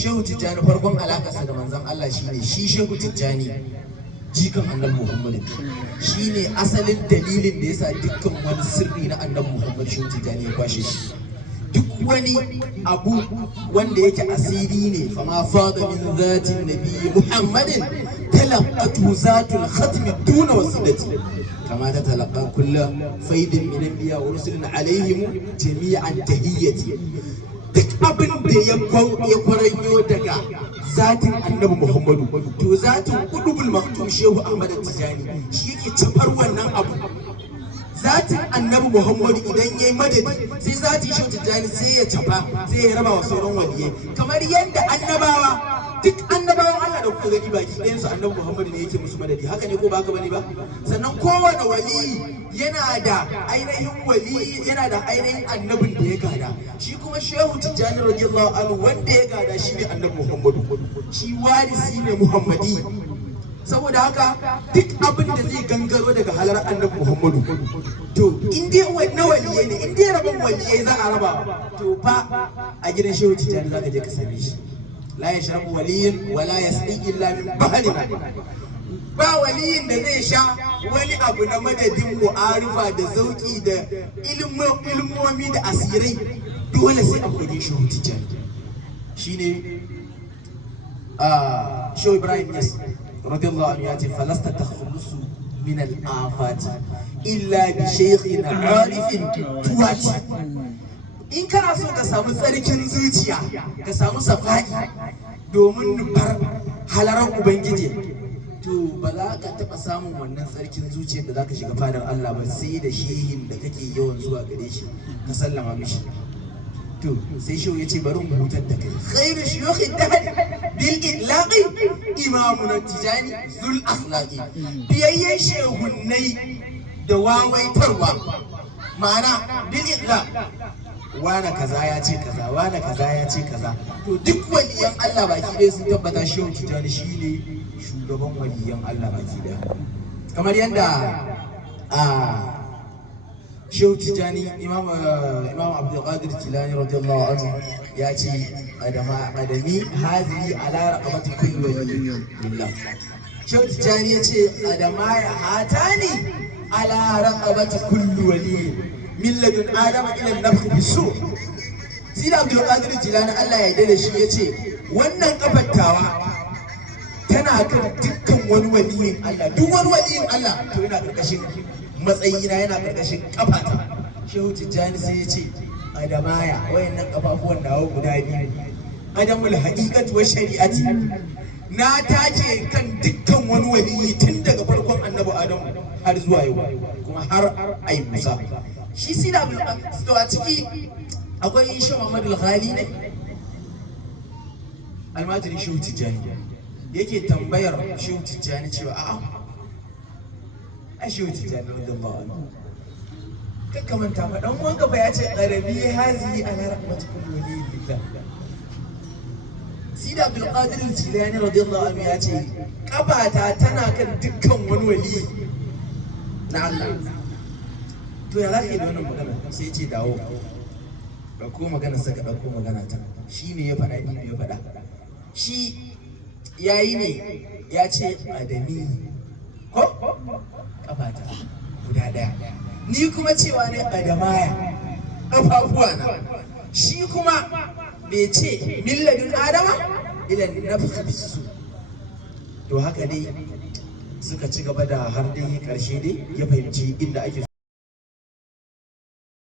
shehu tijjani farkon alakarsa da manzon Allah shine shi shehu tijjani jikan annabi Muhammad shine asalin dalilin da yasa dukkan wani sirri na annabi Muhammad shehu tijjani ya kwashe shi. duk wani abu wanda yake asiri ne fama fada min zatin nabi Muhammadin talaqatu zatul khatm duna wasilati kama ta talaqa kullu faidin min anbiya wa rusulin alaihim jami'an tahiyyati. duk abin da ya kwaranyo daga zatin annabi Muhammadu to zatin qudubul maktum shehu Ahmad Tijani shi yake cafar wannan abu. zatin annabi Muhammadu idan yayi madadi sai zatin shehu Tijani sai ya cafa sai ya raba wa sauran waliyai, kamar yadda annabawa duk annabawan Allah da kuka gani baki ɗayan su annabi Muhammadu ne yake musu madadi, haka ne ko ba haka bane ba? sannan kowane wali yana da ainihin annabin da ya gada. shi kuma shehu Tijjani radiyallahu anhu wanda ya gada shi ne annabi Muhammadu, shi warisi ne Muhammadi. saboda haka duk abin da zai gangaro daga halar annabi Muhammadu to in dai na waliyai ne, in dai rabon waliyai za a raba to fa a gidan shehu Tijjani za ka je ka same shi. la yashrabu waliyin wa la yasqi illa min bahrina. ba waliyin da zai sha wani abu na madadin mu'arifa da zauki da ilmomi da asirai, dole sai abu da shehu Tijjani. shine shehu Ibrahim Yas radiyallahu anhu ya ce falasta takhlusu min al-afat illa bi shaykhin arifin tuwati. in kana so ka samu tsarkin zuciya ka samu safai domin nufar halarar ubangiji, to ba za ka taɓa samun wannan tsarkin zuciyar da za ka shiga fadar Allah ba sai da shehin da kake yawan zuwa gare shi ka sallama mishi. to sai shehu ya ce bari mu hutar da kai. khairu shuyukhi dahr bil itlaqi imamuna Tijani zul akhlaqi. biyayyen shehunnai da wawaitarwa, ma'ana bil itlaq, wane kaza ya ce kaza, wane kaza ya ce kaza. to duk waliyan Allah baki ɗaya sun tabbata shehu Tijani shine shugaban waliyan Allah baki ɗaya. kamar yadda shehu Tijani imam Abdul Qadir Jilani radiyallahu anhu ya ce adami hazihi ala raqabati kulli waliyyin billah. shehu Tijani ya ce adama ya hatani ala raqabati kulli waliyyin min ladun adama ila nafhi bisu. Sida Abdul Qadir Jilani Allah ya yarda da shi yace wannan kafattawa tana kan dukkan wani waliyin Allah, duk wani waliyin Allah to yana karkashin matsayina, yana karkashin kafata. shehu Tijjani sai ya ce adamaya, wayannan kafafuwan nawa guda biyu, adamul haqiqati wa shari'ati, na take kan dukkan wani waliyi tun daga farkon annabi Adamu har zuwa yau kuma har ai Musa. shi sida to a ciki akwai shehu Muhammadu al-Ghali ne almajiri shehu Tijjani yake tambayar shehu Tijjani cewa a'a shehu Tijjani radiyallahu anhu kakka manta fa dan uwanka fa ya ce arabi hazihi ala rahmatul waliyillah. Sida Abdul Qadir Jilani radiyallahu anhu ya ce kafata tana kan dukkan wani wali na Allah. to ya zaka yi da wannan magana? sai ya ce dawo dauko magana saka dauko magana ta. shi ne ya faɗa, ni ya faɗa. shi yayi ne ya ce adami ko kafata guda daya, ni kuma cewa ne adamaya kafafuwa na. shi kuma bai ce milladun adama ila nafsi bisu. to haka dai suka ci gaba da har dai karshe dai ya fahimci inda ake